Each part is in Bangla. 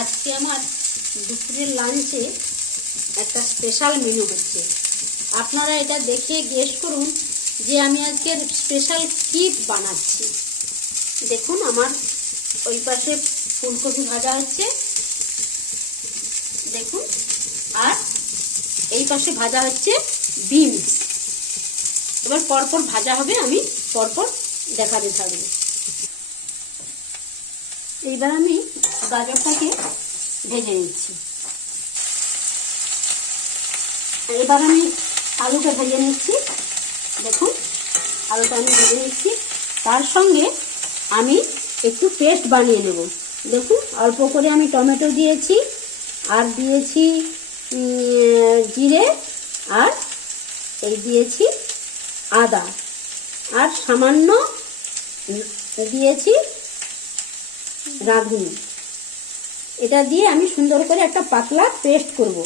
আজকে আমার দুপুরের লাঞ্চে একটা স্পেশাল মেনু হচ্ছে। আপনারা এটা দেখে গেস করুন যে আমি আজকের স্পেশাল কি বানাচ্ছি। দেখুন আমার ওই পাশে ফুলকপি ভাজা হচ্ছে, দেখুন, আর এই পাশে ভাজা হচ্ছে বিনস। এবার পরপর ভাজা হবে, আমি পরপর দেখাতে থাকবো। এইবার আমি গাজরটাকে ভেজে নিচ্ছি। এবার আমি আলুটা ভেজে নিচ্ছি। দেখুন আলুটা আমি ভেজে নিচ্ছি, তার সঙ্গে আমি একটু পেস্ট বানিয়ে নেব। দেখুন অল্প করে আমি টমেটো দিয়েছি, আর দিয়েছি জিরে, আর এই দিয়েছি আদা, আর সামান্য দিয়েছি রাঁধুনি। এটা দিয়ে আমি সুন্দর করে একটা পাতলা পেস্ট করব।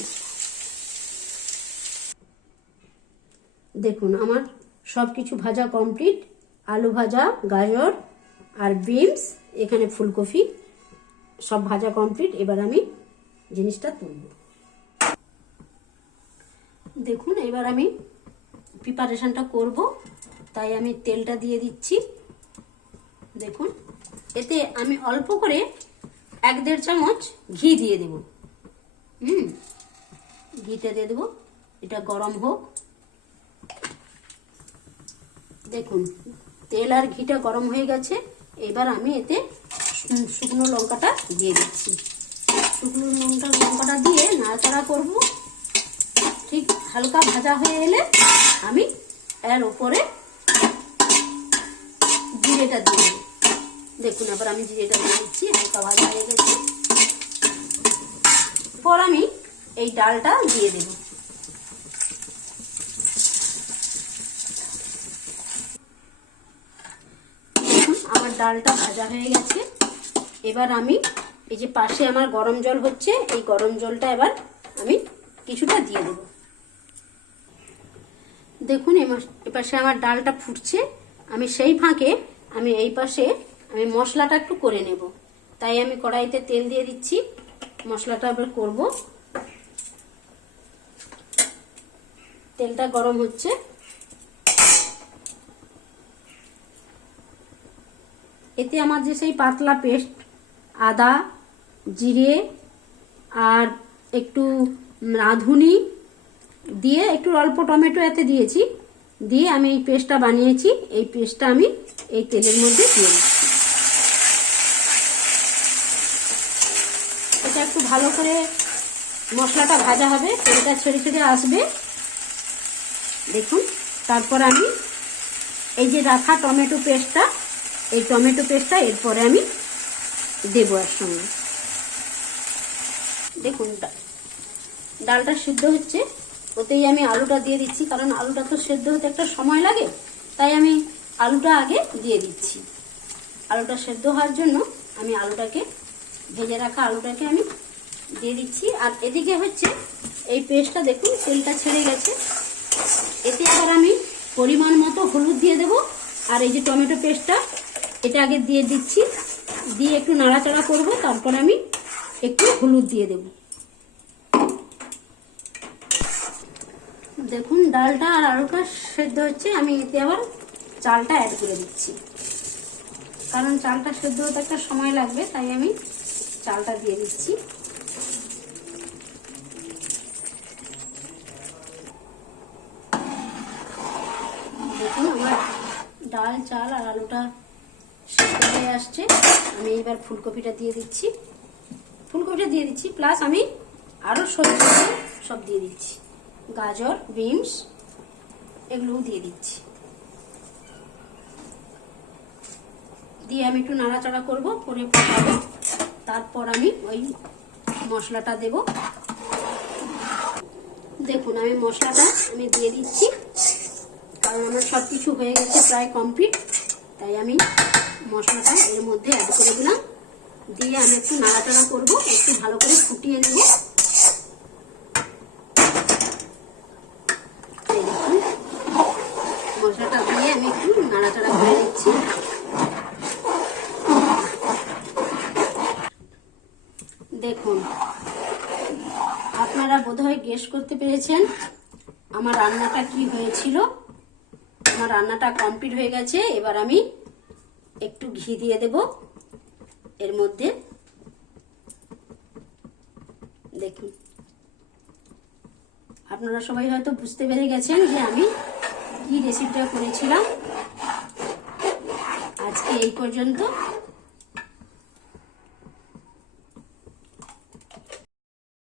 দেখুন আমার সব কিছু ভাজা কমপ্লিট। আলু ভাজা, গাজর আর বিনস, এখানে ফুলকপি সব ভাজা কমপ্লিট। এবার আমি জিনিসটা তুলব। দেখুন এবার আমি প্রিপারেশনটা করব, তাই আমি তেলটা দিয়ে দিচ্ছি। দেখুন এতে আমি অল্প করে 1-1.5 চামচ ঘি দিয়ে দেব। ঘিটা দিয়ে দেবো, এটা গরম হোক। দেখুন তেল আর ঘিটা গরম হয়ে গেছে। এবার আমি এতে শুকনো লঙ্কাটা দিয়ে দিচ্ছি। শুকনো লঙ্কাটা দিয়ে নাড়াচাড়া করব। ঠিক হালকা ভাজা হয়ে এলে আমি এর উপরে জিরেটা দিয়ে দেব। দেখুন এবার আমি জিরেটা দিয়ে দিচ্ছি, হালকা ভাজা হয়ে গেছে। এরপর আমি এই ডালটা দিয়ে দেব। আমার ডালটা ভাজা হয়ে গেছে। এবার আমি এই যে পাশে আমার গরম জল হচ্ছে, এই গরম জলটা এবার আমি কিছুটা দিয়ে দেব। দেখুন এপাশে আমার ডালটা ফুটছে, আমি সেই ফাঁকে আমি এই পাশে আমি মশলাটা একটু করে নেব। তাই আমি কড়াইতে তেল দিয়ে দিচ্ছি, মশলাটা এবার করব। তেলটা গরম হচ্ছে। এতে আমার যে সেই পাতলা পেস্ট, আদা, জিরে আর একটু রাঁধুনি দিয়ে একটু অল্প টমেটো এতে দিয়েছি, দিয়ে আমি এই পেস্টটা বানিয়েছি। এই পেস্টটা আমি এই তেলের মধ্যে দিয়ে দিচ্ছি। এটা একটু ভালো করে মশলাটা ভাজা হবে, তেলটা ছেড়ে ছেড়ে আসবে। দেখুন তারপর আমি এই যে রাখা টমেটো পেস্টটা, এই টমেটো পেস্টটা এরপরে আমি দেবো এর সঙ্গে। দেখুন ডালটা সিদ্ধ হচ্ছে, ওতেই আমি আলুটা দিয়ে দিচ্ছি, কারণ আলুটা তো সিদ্ধ হতে একটা সময় লাগে, তাই আমি আলুটা আগে দিয়ে দিচ্ছি। আলুটা সিদ্ধ হওয়ার জন্য আমি আলুটাকে, ভেজে রাখা আলুটাকে আমি দিয়ে দিচ্ছি। আর এদিকে হচ্ছে এই পেস্টটা, দেখুন তেলটা ছেড়ে গেছে। এতে আবার আমি পরিমাণ মতো হলুদ দিয়ে দেব, আর এই যে টমেটো পেস্টটা এটা আগে দিয়ে দিচ্ছি, দিয়ে একটু নাড়াচাড়া করব। তারপর আমি একটু হলুদ দিয়ে দেব। দেখুন ডালটা আর আলুটা সেদ্ধ হচ্ছে, আমি এতে আবার চালটা অ্যাড করে দিচ্ছি, কারণ চালটা সেদ্ধ হতে একটা সময় লাগবে, তাই আমি চালটা দিয়ে দিচ্ছি। দেখুন আমার ডাল, চাল আর আলুটা সেদ্ধ হয়ে আসছে। আমি এবার ফুলকপিটা দিয়ে দিচ্ছি, প্লাস আমি আরও সবজি সব দিয়ে দিচ্ছি, গাজর, বিনস এগুলোও দিয়ে দিচ্ছি। দিয়ে আমি একটু নাড়াচাড়া করবো, করে ফোটাবো। তারপর আমি ওই মশলাটা দেব। দেখুন আমি মশলাটা আমি দিয়ে দিচ্ছি, কারণ আমার সব কিছু হয়ে গেছে প্রায় কমপ্লিট, তাই আমি মশলাটা এর মধ্যে অ্যাড করে দিলাম। দিয়ে আমি একটু নাড়াচাড়া করবো, একটু ভালো করে ফুটিয়ে নেব। মশলাটা দিয়ে আমি একটু নাড়াচাড়া করে দিচ্ছি। দেখুন আপনারা বোধহয় গেস করতে পেরেছেন আমার রান্নাটা কি হয়েছিল। আমার রান্নাটা কমপ্লিট হয়ে গেছে। এবার আমি একটু ঘি দিয়ে দেব এর মধ্যে। দেখুন, আপনারা সবাই হয়তো বুঝতে পেরে গেছেন যে আমি কি রেসিপিটা করেছিলাম। আজকে এই পর্যন্ত।